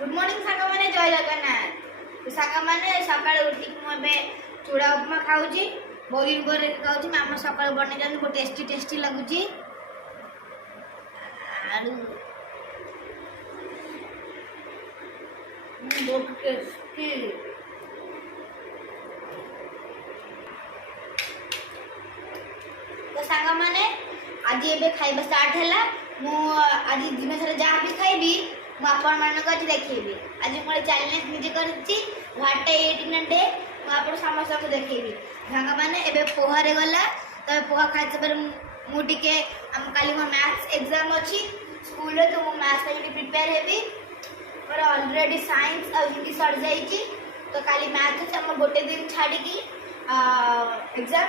Good morning saga माने जय जगन्नाथ। तो सागा माने सकाळे उठी मबे चूड़ा उपमा खाउची बोरिंग पर खाउची मामा सकाळे बने जन को टेस्टी टेस्टी लागुची आलू बहुत टेस्टी। तो सागा माने आज एबे खाइबा स्टार्ट हैला मु आज दिन सारा जहाँ भी खाइबी मु आपण मानक आज देखैबी। आज मोर चैलेंज निजे करछि व्हाट एट इन डे मु आपण समस्त को देखैबी। सागा माने एबे पोहा रे गला त पोहा खाइछ पर मु टिके हम काली मो मैथ्स एग्जाम अछि स्कूल रे तो मु मैथ्स के प्रिपेयर हेबी पर ऑलरेडी साइंस और हिंदी सर जाइछि तो काली मैथ्स हम गोटे दिन छाडी की एग्जाम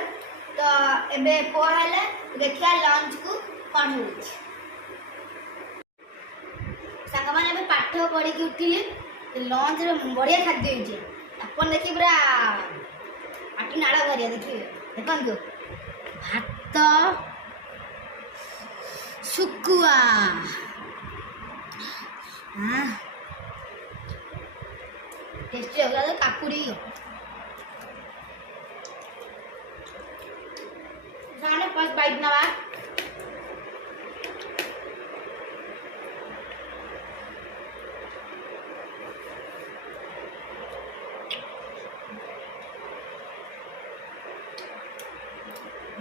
तो एबे पोहा हैला देखिया लंच को कोन होछि। सागा माने एबे पाठ पढ़ी की उठिले लंच रे बढ़िया खाद्य होइछे अपन देखि पूरा आटी नाड़ा भरिया देखिए देखंतु भात सुकुआ हां टेस्टी होगा तो काकुड़ी साने फर्स्ट बाइट नवा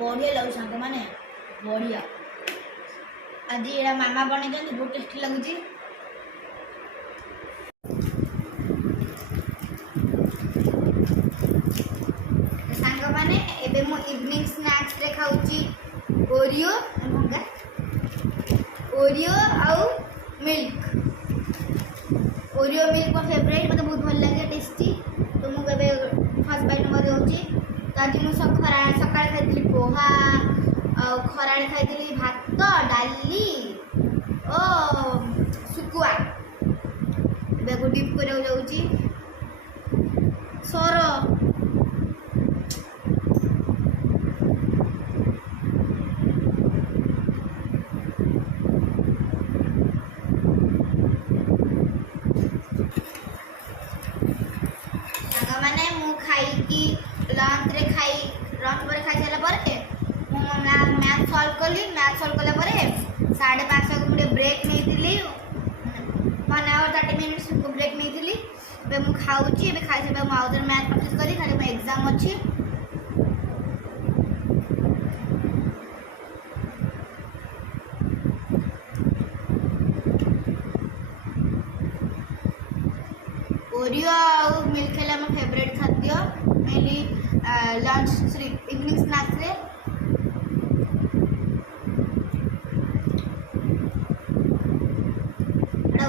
बढ़िया लगुच साग माने बढ़िया आज एरा मामा बने बहुत टेस्टी लगुच। साग माने एबे मो इवनिंग स्नैक्स रे खाउची ओरियो मंगा ओरियो आउ मिल्क ओरियो मिल्क मो फेवरेट मते बहुत भल लागे टेस्टी तो मु एबे फर्स्ट बाइट नंबर होची। आज मु सकाळ खाइली पोहा और खराळे खाइली भात डाली ओ सुकुआ बेगो डिप करे जाउची सोरो सागा माने मु खाई की लंच रे खाई लंच पर खाई सारा पर मैथ सॉल्व कला पर 5:30 को मुझे ब्रेक नहीं दिली 1 आवर 30 मिनट्स को ब्रेक नहीं दिली बे मु खाउची बे खाई से मु आउटर मैथ प्रैक्टिस करी खाली मो एग्जाम अछि। ओरियो और मिल्क है मो फेवरेट खाद्य मेनली लंच इवनिंग स्नैक्स रे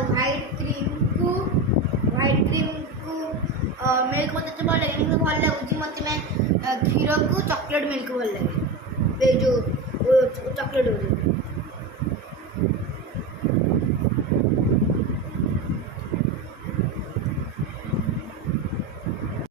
व्हाइट क्रीम को मिल्क मत तो भल लगे भल लगुच मत मैं क्षीर को चॉकलेट मिल्क भल लगे जो चॉकलेट